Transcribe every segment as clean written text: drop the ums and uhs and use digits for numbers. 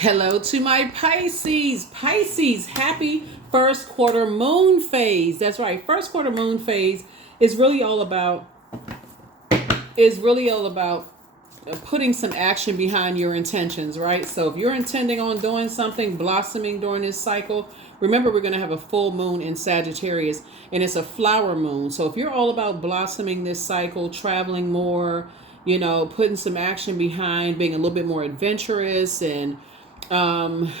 Hello to my Pisces. Pisces, happy first quarter moon phase. That's right. First quarter moon phase is really all about putting some action behind your intentions, right? So if you're intending on doing something, blossoming during this cycle, remember we're going to have a full moon in Sagittarius and it's a flower moon. So if you're all about blossoming this cycle, traveling more, putting some action behind being a little bit more adventurous and um,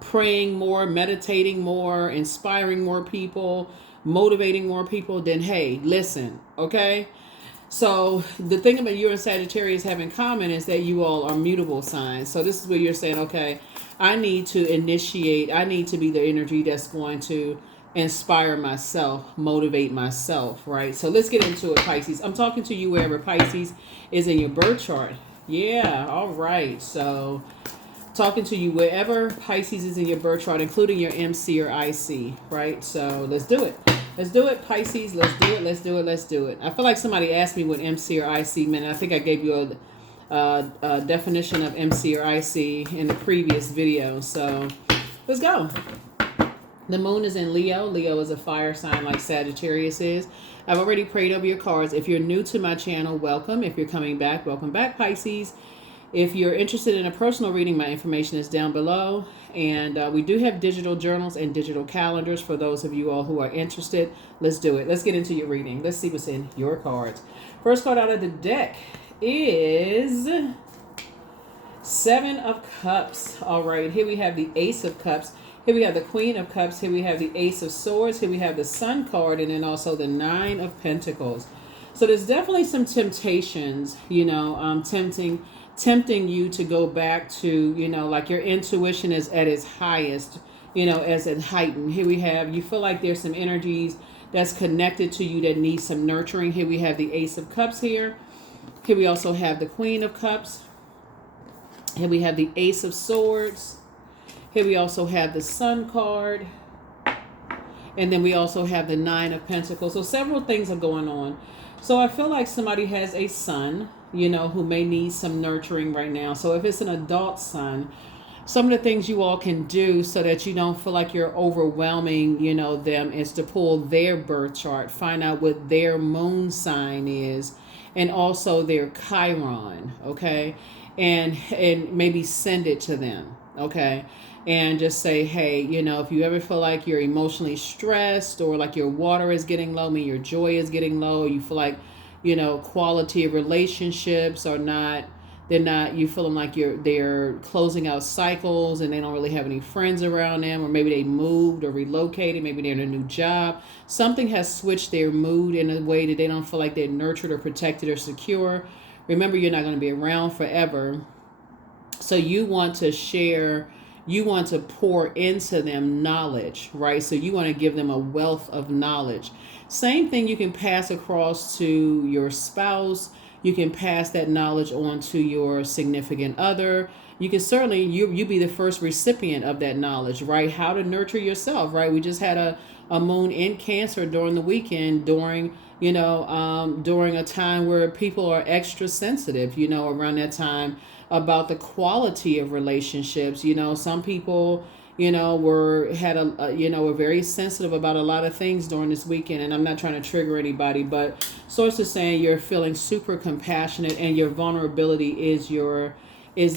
praying more, meditating more, inspiring more people, motivating more people, then hey, listen, okay? So the thing about you and Sagittarius have in common is that you all are mutable signs. So this is where you're saying, okay, I need to initiate, I need to be the energy that's going to inspire myself, motivate myself, right? So let's get into it, Pisces. I'm talking to you wherever Pisces is in your birth chart. Yeah, all right. So talking to you wherever Pisces is in your birth chart, including your MC or IC, right? So let's do it. Let's do it, Pisces. Let's do it. Let's do it. Let's do it. I feel like somebody asked me what MC or IC meant. I think I gave you a definition of MC or IC in the previous video. So let's go. The moon is in Leo. Leo is a fire sign like Sagittarius is. I've already prayed over your cards. If you're new to my channel, welcome. If you're coming back, welcome back, Pisces. If you're interested in a personal reading, my information is down below. And we do have digital journals and digital calendars for those of you all who are interested. Let's do it. Let's get into your reading. Let's see what's in your cards. First card out of the deck is Seven of Cups. All right, here we have the Ace of Cups. Here we have the Queen of Cups. Here we have the Ace of Swords. Here we have the Sun card, and then also the Nine of Pentacles. So there's definitely some temptations, tempting you to go back to, like your intuition is at its highest, as it heightened. Here we have, you feel like there's some energies that's connected to you that need some nurturing. Here we have the Ace of Cups here. Here we also have the Queen of Cups. Here we have the Ace of Swords. Here we also have the Sun card. And then we also have the Nine of Pentacles. So several things are going on. So I feel like somebody has a son, who may need some nurturing right now. So if it's an adult son, some of the things you all can do so that you don't feel like you're overwhelming, them is to pull their birth chart, find out what their moon sign is, and also their Chiron, okay? And maybe send it to them, okay? And just say, hey, if you ever feel like you're emotionally stressed or like your water is getting low, mean your joy is getting low, you feel like, quality of relationships are not, you feeling like they're closing out cycles and they don't really have any friends around them, or maybe they moved or relocated, maybe they're in a new job. Something has switched their mood in a way that they don't feel like they're nurtured or protected or secure. Remember, you're not going to be around forever. So you want to share, you want to pour into them knowledge, right? So you want to give them a wealth of knowledge. Same thing you can pass across to your spouse. You can pass that knowledge on to your significant other. You can certainly, you be the first recipient of that knowledge, right? How to nurture yourself, right? We just had a moon in Cancer during the weekend, during a time where people are extra sensitive, around that time about the quality of relationships. Some people, were very sensitive about a lot of things during this weekend. And I'm not trying to trigger anybody, but sources saying you're feeling super compassionate and your vulnerability is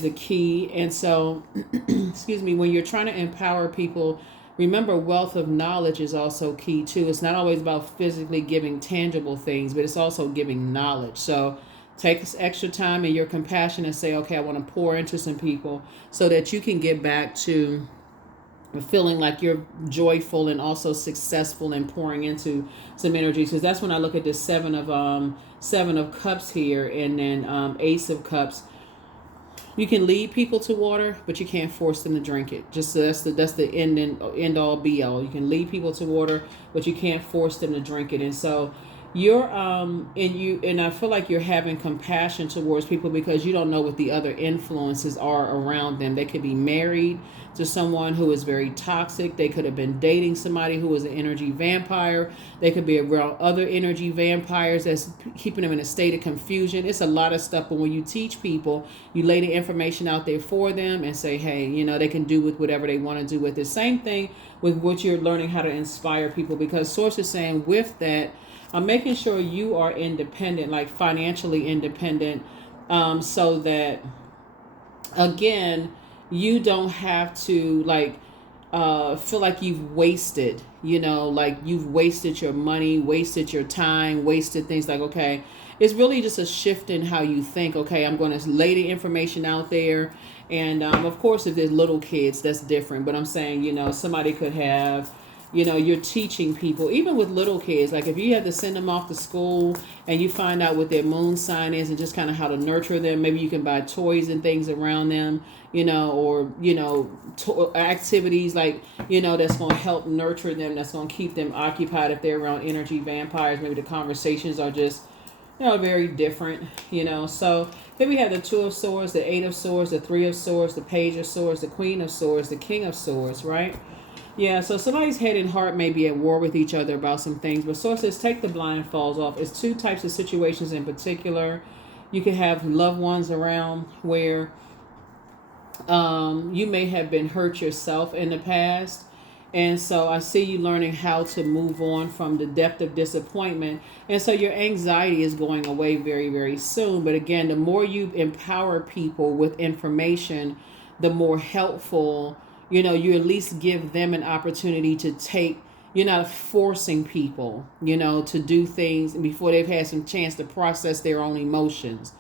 the key. And so, excuse me, when you're trying to empower people, remember, wealth of knowledge is also key too. It's not always about physically giving tangible things, but it's also giving knowledge. So take extra time in your compassion and say, okay, I want to pour into some people so that you can get back to feeling like you're joyful and also successful in pouring into some energy. Because that's when I look at the seven of cups here, and then Ace of Cups. You can lead people to water, but you can't force them to drink it. Just that's the end all be all. You can lead people to water, but you can't force them to drink it. And so You're and I feel like you're having compassion towards people because you don't know what the other influences are around them. They could be married to someone who is very toxic. They could have been dating somebody who is an energy vampire. They could be around other energy vampires that's keeping them in a state of confusion. It's a lot of stuff, but when you teach people, you lay the information out there for them and say, hey, they can do with whatever they want to do with it. Same thing with what you're learning how to inspire people, because Source is saying with that, I'm making sure you are independent, like financially independent, so that, again, you don't have to feel like you've wasted, like you've wasted your money, wasted your time, wasted things. Like, okay, it's really just a shift in how you think. Okay, I'm going to lay the information out there. And of course, if there's little kids, that's different. But I'm saying, somebody could have, you're teaching people, even with little kids. Like if you have to send them off to school and you find out what their moon sign is and just kind of how to nurture them, maybe you can buy toys and things around them, or, activities like, that's going to help nurture them, that's going to keep them occupied. If they're around energy vampires, maybe the conversations are just, very different, So here we have the Two of Swords, the Eight of Swords, the Three of Swords, the Page of Swords, the Queen of Swords, the King of Swords, right? Yeah, so somebody's head and heart may be at war with each other about some things, but Source says take the blindfolds off. It's two types of situations in particular. You can have loved ones around where you may have been hurt yourself in the past. And so I see you learning how to move on from the depth of disappointment. And so your anxiety is going away very, very soon. But again, the more you empower people with information, the more helpful, you at least give them an opportunity to take, you're not forcing people, to do things before they've had some chance to process their own emotions.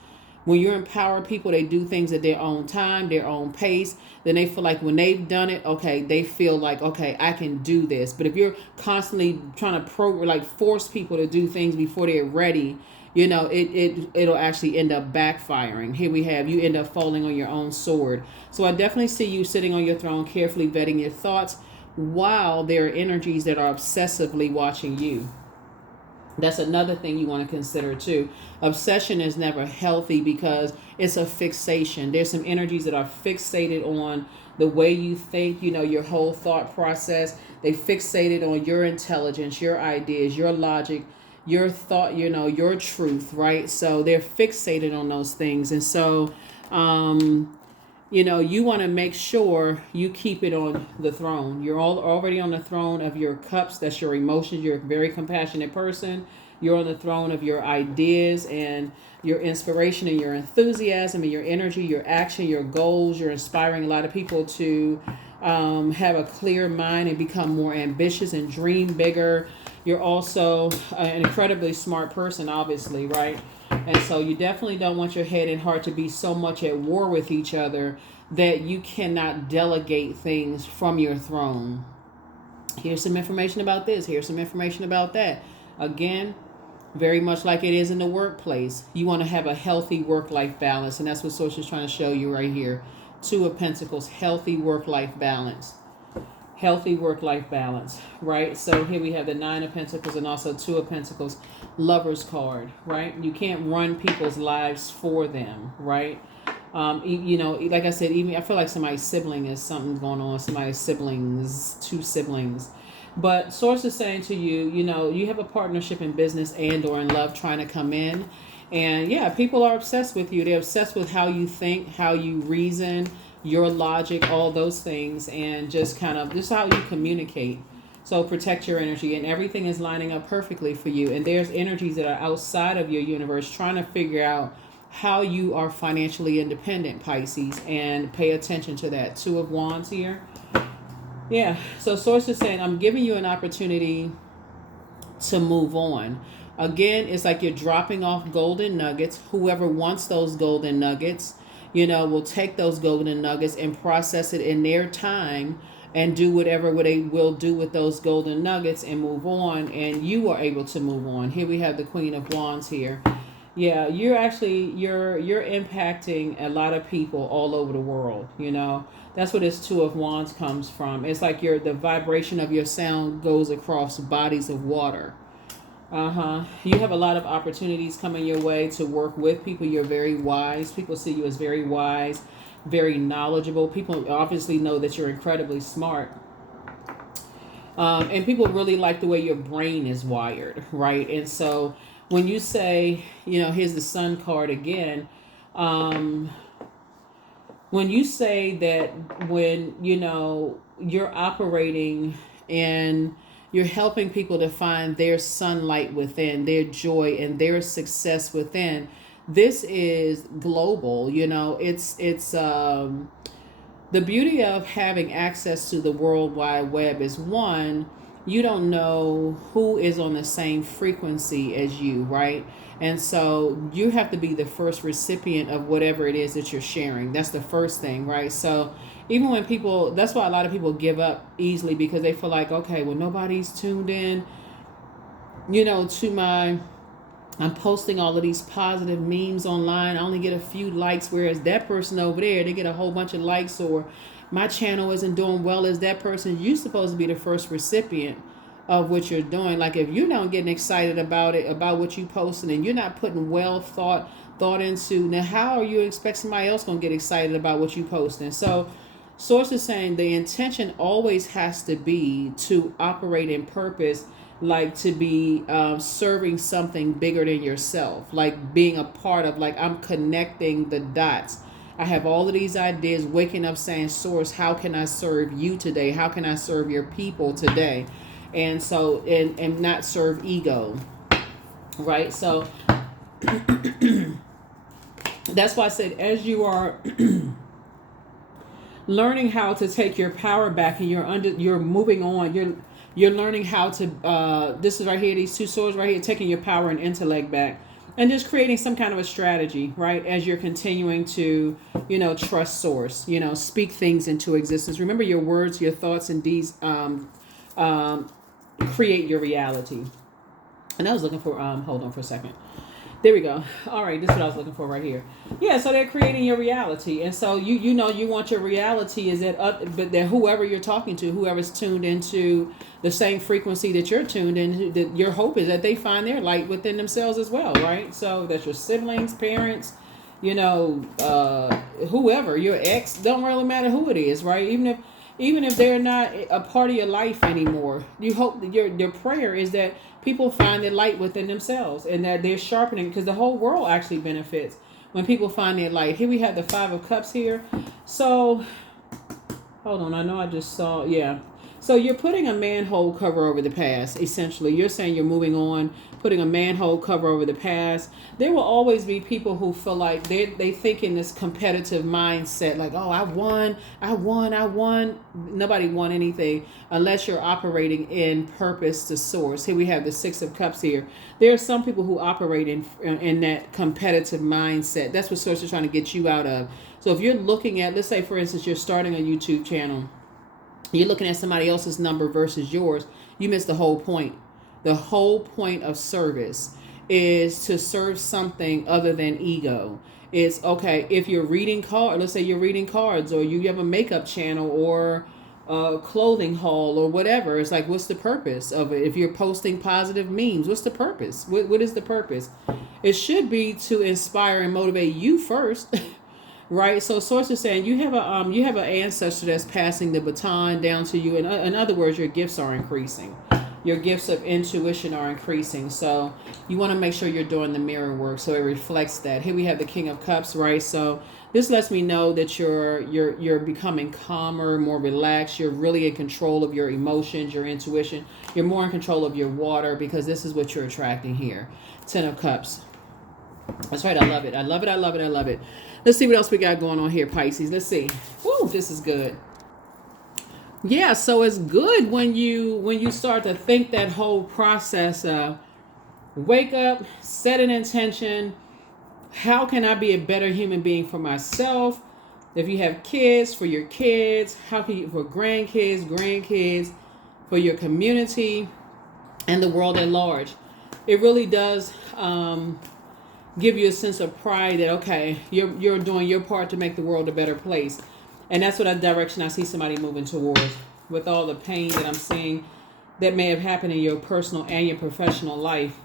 When you empower people, they do things at their own time, their own pace. Then they feel like when they've done it, okay, they feel like, okay, I can do this. But if you're constantly trying to force people to do things before they're ready, it'll actually end up backfiring. Here we have, you end up falling on your own sword. So I definitely see you sitting on your throne, carefully vetting your thoughts, while there are energies that are obsessively watching you. That's another thing you want to consider too. Obsession is never healthy because it's a fixation. There's some energies that are fixated on the way you think, your whole thought process. They fixated on your intelligence, your ideas, your logic, your thought, your truth, right? So they're fixated on those things. And so, you want to make sure you keep it on the throne. You're already on the throne of your cups. That's your emotions. You're a very compassionate person. You're on the throne of your ideas and your inspiration and your enthusiasm and your energy, your action, your goals. You're inspiring a lot of people to have a clear mind and become more ambitious and dream bigger. You're also an incredibly smart person, obviously, right? And so you definitely don't want your head and heart to be so much at war with each other that you cannot delegate things from your throne. Here's some information about this. Here's some information about that. Again, very much like it is in the workplace. You want to have a healthy work-life balance. And that's what Source is trying to show you right here. Two of Pentacles, healthy work-life balance. Healthy work-life balance, right? So here we have the Nine of Pentacles and also Two of Pentacles, Lover's card, right? You can't run people's lives for them, right? Like I said, even I feel like somebody's sibling is something going on. Somebody's siblings, two siblings. But Source is saying to you, you have a partnership in business and or in love trying to come in. And yeah, people are obsessed with you. They're obsessed with how you think, how you reason, your logic, all those things, and just how you communicate. So protect your energy, and everything is lining up perfectly for you. And there's energies that are outside of your universe trying to figure out how you are financially independent, Pisces, and pay attention to that. Two of Wands here. Yeah, so Source is saying, I'm giving you an opportunity to move on. Again, it's like you're dropping off golden nuggets. Whoever wants those golden nuggets, will take those golden nuggets and process it in their time and do whatever they will do with those golden nuggets and move on. And you are able to move on. Here we have the Queen of Wands here. Yeah, you're impacting a lot of people all over the world. That's where this Two of Wands comes from. It's like the vibration of your sound goes across bodies of water. You have a lot of opportunities coming your way to work with people. You're very wise. People see you as very wise, very knowledgeable. People obviously know that you're incredibly smart. And people really like the way your brain is wired, right? And so when you say, here's the sun card again, um, when you say that when, you're operating and you're helping people to find their sunlight within, their joy and their success within, this is global. It's the beauty of having access to the World Wide Web is, one, you don't know who is on the same frequency as you, right? And so you have to be the first recipient of whatever it is that you're sharing. That's the first thing, right? So even when people, that's why a lot of people give up easily, because they feel like, okay, well, nobody's tuned in, to my, I'm posting all of these positive memes online. I only get a few likes, whereas that person over there, they get a whole bunch of likes, or my channel isn't doing well as that person. You're supposed to be the first recipient of what you're doing. Like, if you're not getting excited about it, about what you posting, and you're not putting thought into, now how are you expect somebody else going to get excited about what you posting? So Source is saying the intention always has to be to operate in purpose, like to be serving something bigger than yourself, like being a part of, like, I'm connecting the dots. I have all of these ideas, waking up saying, Source, how can I serve you today? How can I serve your people today? And so, and not serve ego, right? So that's why I said, as you are learning how to take your power back, and you're moving on, you're learning how to this is right here, these two swords right here, taking your power and intellect back, and just creating some kind of a strategy, right? As you're continuing to, trust Source, speak things into existence. Remember, your words, your thoughts, and deeds create your reality. And I was looking for hold on for a second. There we go. All right, this is what I was looking for right here. Yeah, so they're creating your reality, and so you want your reality is but that whoever you're talking to, whoever's tuned into the same frequency that you're tuned in, that your hope is that they find their light within themselves as well, right? So that's your siblings, parents, whoever, your ex, don't really matter who it is, right? Even if they're not a part of your life anymore, you hope that your prayer is that people find their light within themselves, and that they're sharpening, because the whole world actually benefits when people find their light. Here we have the Five of Cups here. So, hold on, I know I just saw, yeah. So you're putting a manhole cover over the past, essentially. You're saying you're moving on, putting a manhole cover over the past. There will always be people who feel like they think in this competitive mindset, like, oh, I won. Nobody won anything unless you're operating in purpose to Source. Here we have the Six of Cups here. There are some people who operate in that competitive mindset. That's what Source is trying to get you out of. So if you're looking at, let's say, for instance, you're starting a YouTube channel, you're looking at somebody else's number versus yours, you miss the whole point. The whole point of service is to serve something other than ego. It's okay if you're reading cards, let's say you're reading cards, or you have a makeup channel, or a clothing haul, or whatever. It's like, what's the purpose of it? If you're posting positive memes, what's the purpose? What is the purpose? It should be to inspire and motivate you first. Right, so Source is saying you have an ancestor that's passing the baton down to you. In other words, your gifts are increasing. Your gifts of intuition are increasing. So you want to make sure you're doing the mirror work so it reflects that. Here we have the King of Cups, right? So this lets me know that you're becoming calmer, more relaxed. You're really in control of your emotions, your intuition. You're more in control of your water, because this is what you're attracting here. Ten of Cups. That's right. I love it. I love it. I love it. I love it. Let's see what else we got going on here, Pisces. Let's see. Woo, this is good. Yeah, so it's good when you start to think that whole process of wake up, set an intention. How can I be a better human being for myself? If you have kids, for your kids. How can you, for grandkids, for your community, and the world at large. It really does give you a sense of pride that, okay, you're doing your part to make the world a better place. And that's what direction I see somebody moving towards. With all the pain that I'm seeing, that may have happened in your personal and your professional life,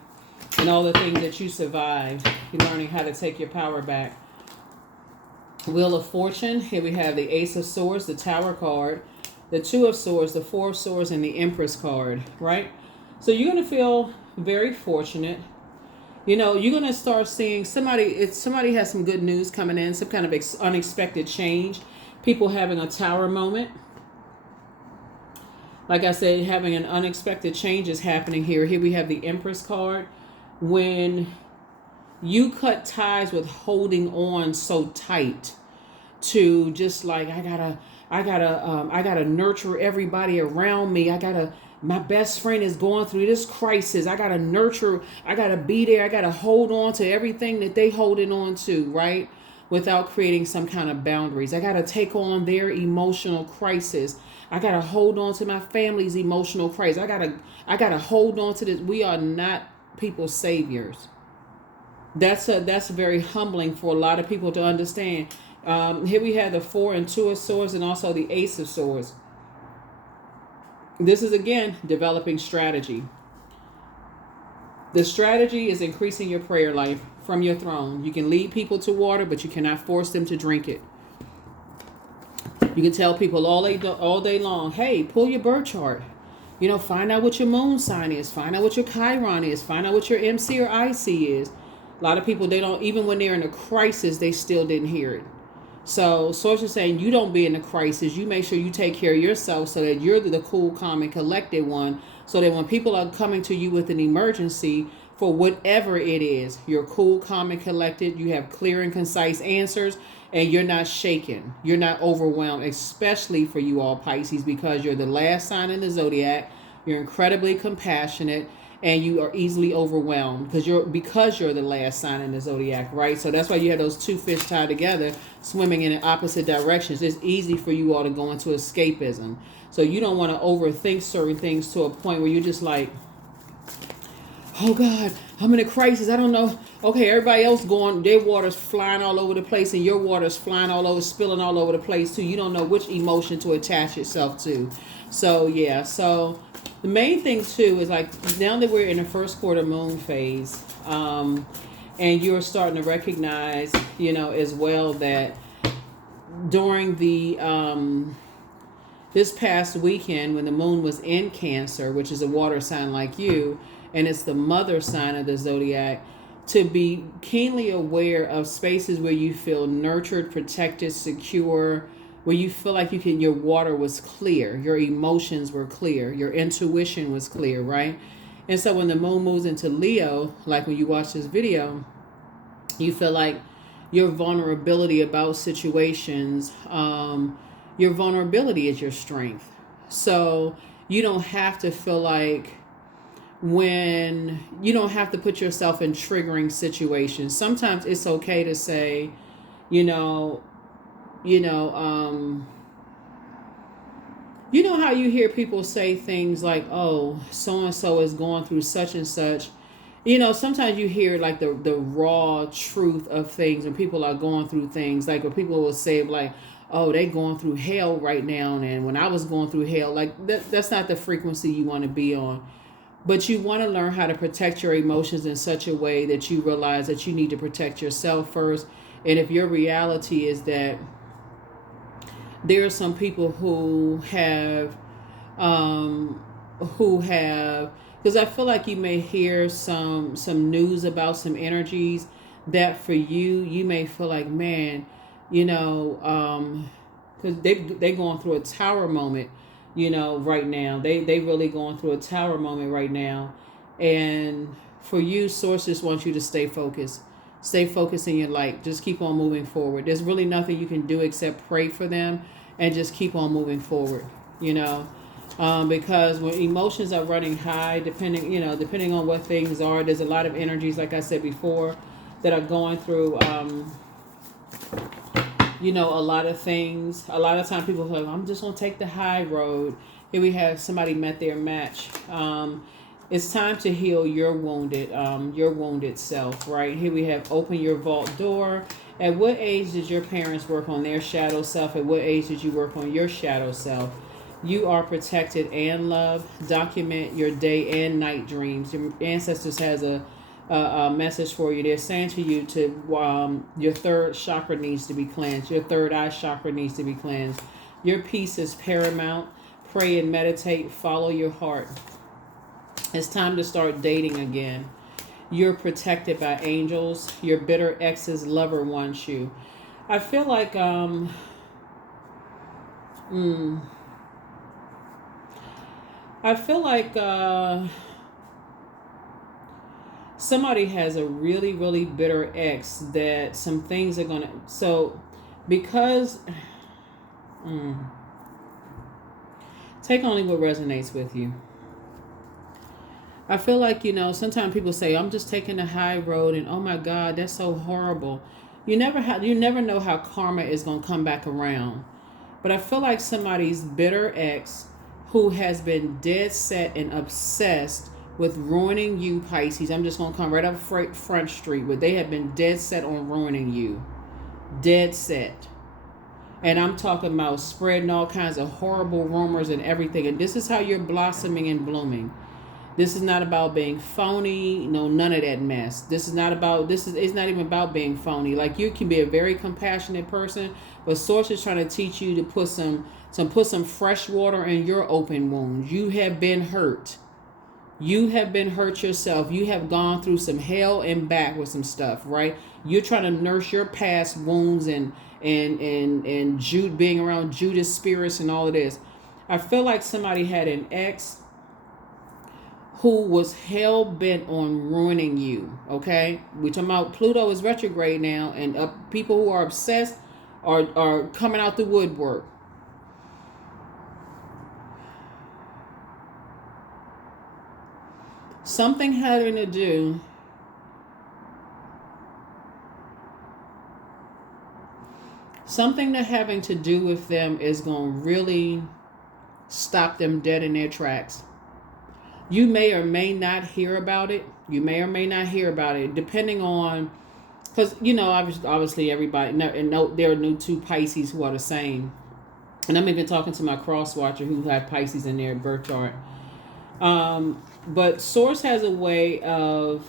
and all the things that you survived. You're learning how to take your power back. Wheel of Fortune. Here we have the Ace of Swords, the Tower card, the Two of Swords, the Four of Swords, and the Empress card, right? So you're going to feel very fortunate. You know, you're going to start seeing somebody has some good news coming in, some kind of unexpected change. People having a tower moment. Like I said, having an unexpected change is happening here. Here we have the Empress card. When you cut ties with holding on so tight to just like, I gotta nurture everybody around me. My best friend is going through this crisis. I gotta nurture, I gotta be there. I gotta hold on to everything that they holding on to, right? Without creating some kind of boundaries. I gotta take on their emotional crisis. I gotta hold on to my family's emotional crisis. I gotta hold on to this. We are not people's saviors. That's very humbling for a lot of people to understand. Here we have the Four and Two of Swords, and also the Ace of Swords. This is, again, developing strategy. The strategy is increasing your prayer life from your throne. You can lead people to water, but you cannot force them to drink it. You can tell people all day long, hey, pull your birth chart. You know, find out what your moon sign is. Find out what your Chiron is. Find out what your MC or IC is. A lot of people, they don't, even when they're in a crisis, they still didn't hear it. So Source is saying you don't be in a crisis. You make sure you take care of yourself so that you're the cool, calm, and collected one. So that when people are coming to you with an emergency for whatever it is, you're cool, calm, and collected. You have clear and concise answers, and you're not shaken. You're not overwhelmed, especially for you all Pisces, because you're the last sign in the zodiac. You're incredibly compassionate, and you are easily overwhelmed because you're the last sign in the zodiac, right? So that's why you have those two fish tied together, swimming in opposite directions. It's easy for you all to go into escapism. So you don't want to overthink certain things to a point where you're just like, oh God, I'm in a crisis. I don't know. Okay, everybody else going, their water's flying all over the place, and your water's flying all over, spilling all over the place too. You don't know which emotion to attach yourself to. So yeah, so the main thing too is like now that we're in the first quarter moon phase, and you're starting to recognize, you know, as well that during the this past weekend when the moon was in Cancer, which is a water sign like you, and it's the mother sign of the zodiac, to be keenly aware of spaces where you feel nurtured, protected, secure, where you feel like your water was clear, your emotions were clear, your intuition was clear, right? And so when the moon moves into Leo, like when you watch this video, you feel like your vulnerability about situations, your vulnerability is your strength. So you don't have to feel like you don't have to put yourself in triggering situations. Sometimes it's okay to say, you know how you hear people say things like, oh, so-and-so is going through such and such. You know, sometimes you hear like the raw truth of things when people are going through things. Like when people will say like, oh, they going through hell right now. And when I was going through hell, like that's not the frequency you want to be on. But you want to learn how to protect your emotions in such a way that you realize that you need to protect yourself first. And if your reality is that there are some people who have, because I feel like you may hear some news about some energies that for you may feel like, man, because they going through a tower moment, right now. They really going through a tower moment right now. And for you, sources want you to stay focused. Stay focused in your light. Just keep on moving forward. There's really nothing you can do except pray for them and just keep on moving forward, because when emotions are running high, depending on what things are, there's a lot of energies, like I said before, that are going through, a lot of things. A lot of times people are like, I'm just going to take the high road. Here we have somebody met their match. It's time to heal your wounded self, right? Here we have open your vault door. At what age did your parents work on their shadow self? At what age did you work on your shadow self? You are protected and loved. Document your day and night dreams. Your ancestors has a message for you. They're saying to you to your third chakra needs to be cleansed. Your third eye chakra needs to be cleansed. Your peace is paramount. Pray and meditate. Follow your heart. It's time to start dating again. You're protected by angels. Your bitter ex's lover wants you. I feel like I feel like somebody has a really, really bitter ex that some things are gonna. So, because take only what resonates with you. I feel like, sometimes people say, I'm just taking the high road, and oh my God, that's so horrible. You never know how karma is gonna come back around. But I feel like somebody's bitter ex who has been dead set and obsessed with ruining you, Pisces. I'm just going to come right up Front Street where they have been dead set on ruining you. Dead set. And I'm talking about spreading all kinds of horrible rumors and everything. And this is how you're blossoming and blooming. This is not about being phony. No, none of that mess. It's not even about being phony. Like, you can be a very compassionate person, but Source is trying to teach you to put some fresh water in your open wounds. You have been hurt. You have been hurt yourself. You have gone through some hell and back with some stuff, right? You're trying to nurse your past wounds and Jude being around Judas spirits and all of this. I feel like somebody had an ex who was hell bent on ruining you. Okay, we're talking about Pluto is retrograde now, and people who are obsessed are coming out the woodwork. Something having to do with them is going to really stop them dead in their tracks. You may or may not hear about it. Depending on, because obviously everybody there are no two Pisces who are the same. And I'm even talking to my cross watcher who had Pisces in their birth chart. But Source has a way of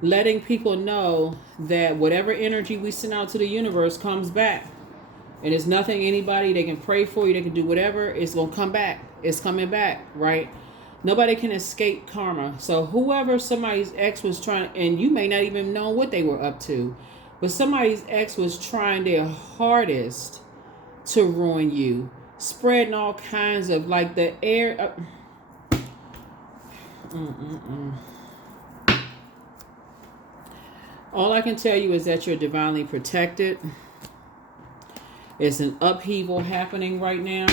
letting people know that whatever energy we send out to the universe comes back. And it's nothing anybody, they can pray for you, they can do whatever, it's going to come back. It's coming back, right? Nobody can escape karma. So whoever somebody's ex was trying, and you may not even know what they were up to, but somebody's ex was trying their hardest to ruin you, spreading all kinds of, like, the air. All I can tell you is that you're divinely protected. It's an upheaval happening right now.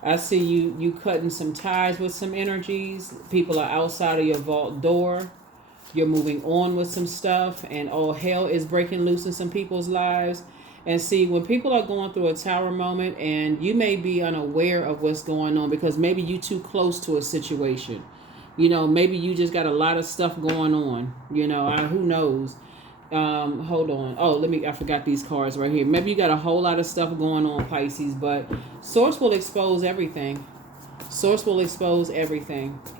I see you cutting some ties with some energies. People are outside of your vault door. You're moving on with some stuff, and all hell is breaking loose in some people's lives. And see, when people are going through a tower moment, and you may be unaware of what's going on because maybe you're too close to a situation. Maybe you just got a lot of stuff going on. Who knows? Hold on. I forgot these cards right here. Maybe you got a whole lot of stuff going on, Pisces, but Source will expose everything.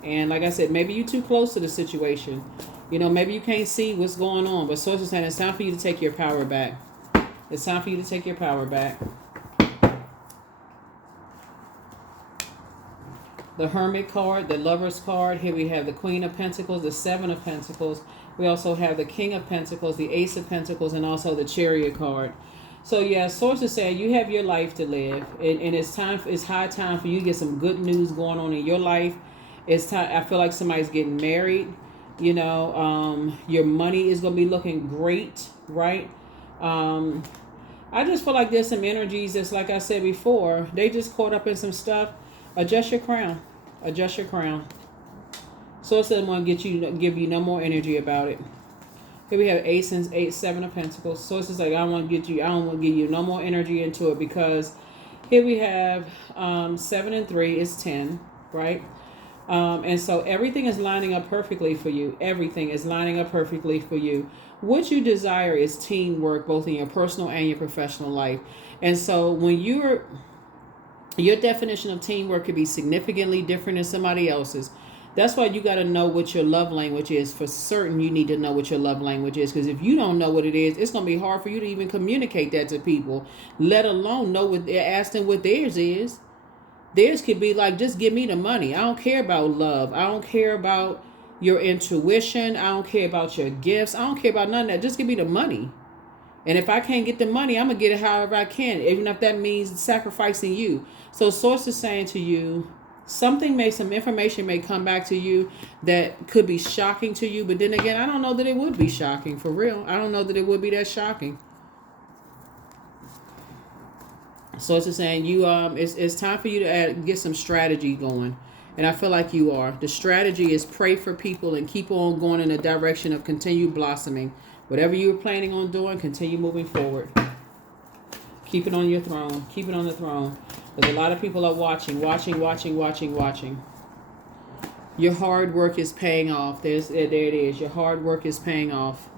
And like I said, maybe you're too close to the situation. Maybe you can't see what's going on, but Source is saying it's time for you to take your power back. It's time for you to take your power back. The Hermit card, the Lover's card. Here we have the Queen of Pentacles, the Seven of Pentacles. We also have the King of Pentacles, the Ace of Pentacles, and also the Chariot card. So yeah, Source is saying you have your life to live, and it's high time for you to get some good news going on in your life. It's time. I feel like somebody's getting married. Your money is gonna be looking great, right? I just feel like there's some energies that's, like I said before, they just caught up in some stuff. Adjust your crown. Source doesn't want to give you no more energy about it. Here we have Seven of Pentacles. Source is like, I don't want to give you no more energy into it, because here we have 7 and 3 is 10, right? And so everything is lining up perfectly for you. what you desire is teamwork, both in your personal and your professional life. And so when your definition of teamwork could be significantly different than somebody else's. That's why you got to know what your love language is. For certain, you need to know what your love language is. Because if you don't know what it is, it's going to be hard for you to even communicate that to people, let alone know what, ask them what theirs is. Theirs could be like, just give me the money. I don't care about love. I don't care about your intuition. I don't care about your gifts. I don't care about none of that. Just give me the money. And if I can't get the money, I'm going to get it however I can, even if that means sacrificing you. So Source is saying to you, some information may come back to you that could be shocking to you. But then again, I don't know that it would be shocking, for real. I don't know that it would be that shocking. So it's saying it's time for you to get some strategy going. And I feel like you are. The strategy is pray for people and keep on going in the direction of continue blossoming. Whatever you were planning on doing, continue moving forward. Keep it on your throne. Keep it on the throne. Because a lot of people are watching. Your hard work is paying off. There it is. Your hard work is paying off.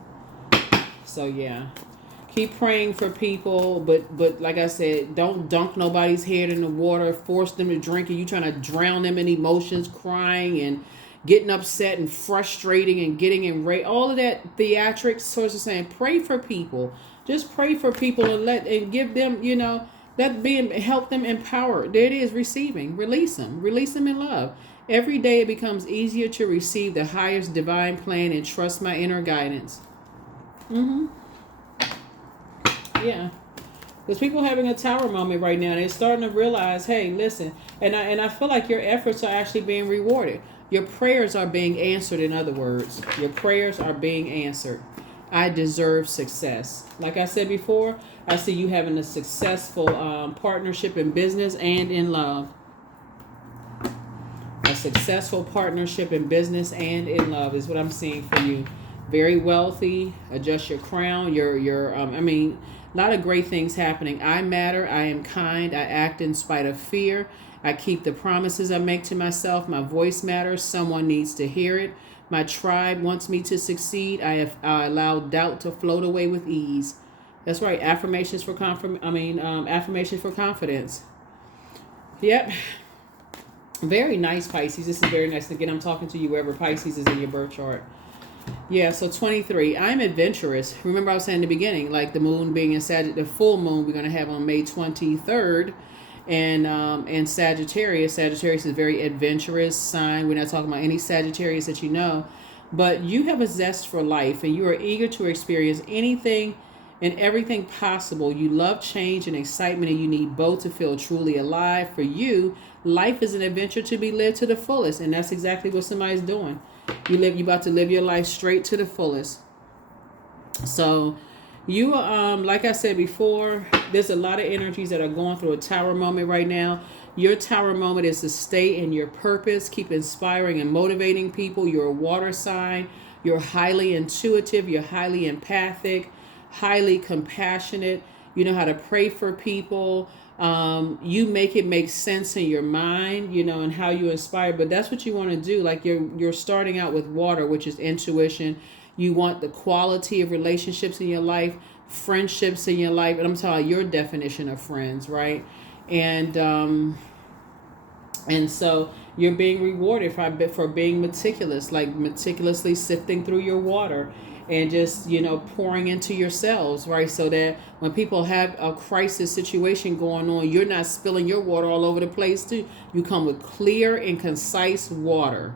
So yeah. Keep praying for people, but like I said, don't dunk nobody's head in the water, force them to drink, and you trying to drown them in emotions, crying and getting upset and frustrating and getting enraged. All of that theatrics. Source is saying, pray for people. Just pray for people and give them, help them empower. There it is, receiving. Release them in love. Every day it becomes easier to receive the highest divine plan and trust my inner guidance. Yeah, because people having a tower moment right now. They're starting to realize, hey, listen, and I feel like your efforts are actually being rewarded. Your prayers are being answered. In other words, your prayers are being answered. I deserve success. Like I said before, I see you having a successful partnership in business and in love. A successful partnership in business and in love is what I'm seeing for you. Very wealthy. Adjust your crown. A lot of great things happening. I matter. I am kind. I act in spite of fear. I keep the promises I make to myself. My voice matters. Someone needs to hear it. My tribe wants me to succeed. I allow doubt to float away with ease. That's right. Affirmations for affirmations for confidence. Yep. Very nice, Pisces. This is very nice. Again, I'm talking to you wherever Pisces is in your birth chart. Yeah, so 23. I'm adventurous. Remember I was saying in the beginning, like the moon being in Sagittarius, the full moon we're going to have on May 23rd. And Sagittarius. Sagittarius is a very adventurous sign. We're not talking about any Sagittarius that you know. But you have a zest for life and you are eager to experience anything and everything possible. You love change and excitement, and you need both to feel truly alive. For you, life is an adventure to be lived to the fullest. And that's exactly what somebody's doing. You about to live your life straight to the fullest. So you like I said before, there's a lot of energies that are going through a tower moment right now. Your tower moment is to stay in your purpose, keep inspiring and motivating people. You're a water sign. You're highly intuitive. You're highly empathic, highly compassionate. You know how to pray for people. You make it make sense in your mind, and how you inspire. But that's what you want to do. Like you're starting out with water, which is intuition. You want the quality of relationships in your life, friendships in your life. And I'm talking your definition of friends, right? And so you're being rewarded for being meticulous, like meticulously sifting through your water and just, pouring into yourselves, right? So that when people have a crisis situation going on, you're not spilling your water all over the place too. You come with clear and concise water.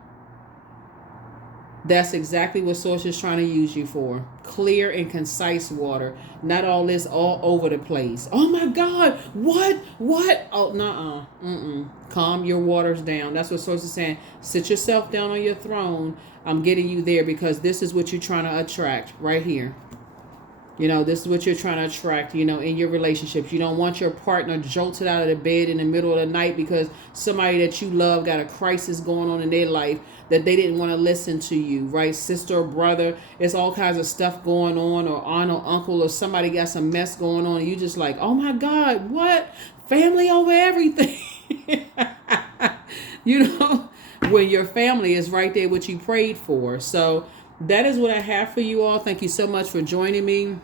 That's exactly what Source is trying to use you for. Clear and concise water. Not all this all over the place. Oh my God. What? Oh, nuh-uh. Calm your waters down. That's what Source is saying. Sit yourself down on your throne. I'm getting you there because this is what you're trying to attract right here. This is what you're trying to attract, in your relationships. You don't want your partner jolted out of the bed in the middle of the night because somebody that you love got a crisis going on in their life that they didn't want to listen to you, right? Sister or brother, it's all kinds of stuff going on, or aunt or uncle, or somebody got some mess going on. And you just like, oh my God, what? Family over everything. When your family is right there, what you prayed for. So that is what I have for you all. Thank you so much for joining me.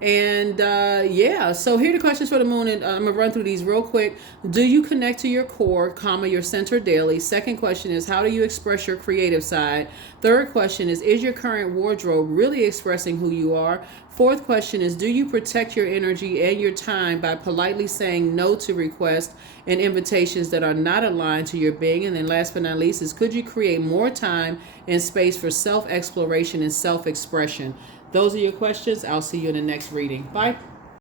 Yeah, so here are the questions for the moon, and I'm gonna run through these real quick. Do you connect to your core, comma, your center daily? Second question is, how do you express your creative side? Third question is your current wardrobe really expressing who you are? Fourth question is, do you protect your energy and your time by politely saying no to requests and invitations that are not aligned to your being? And then last but not least is, could you create more time and space for self-exploration and self-expression? Those are your questions. I'll see you in the next reading. Bye.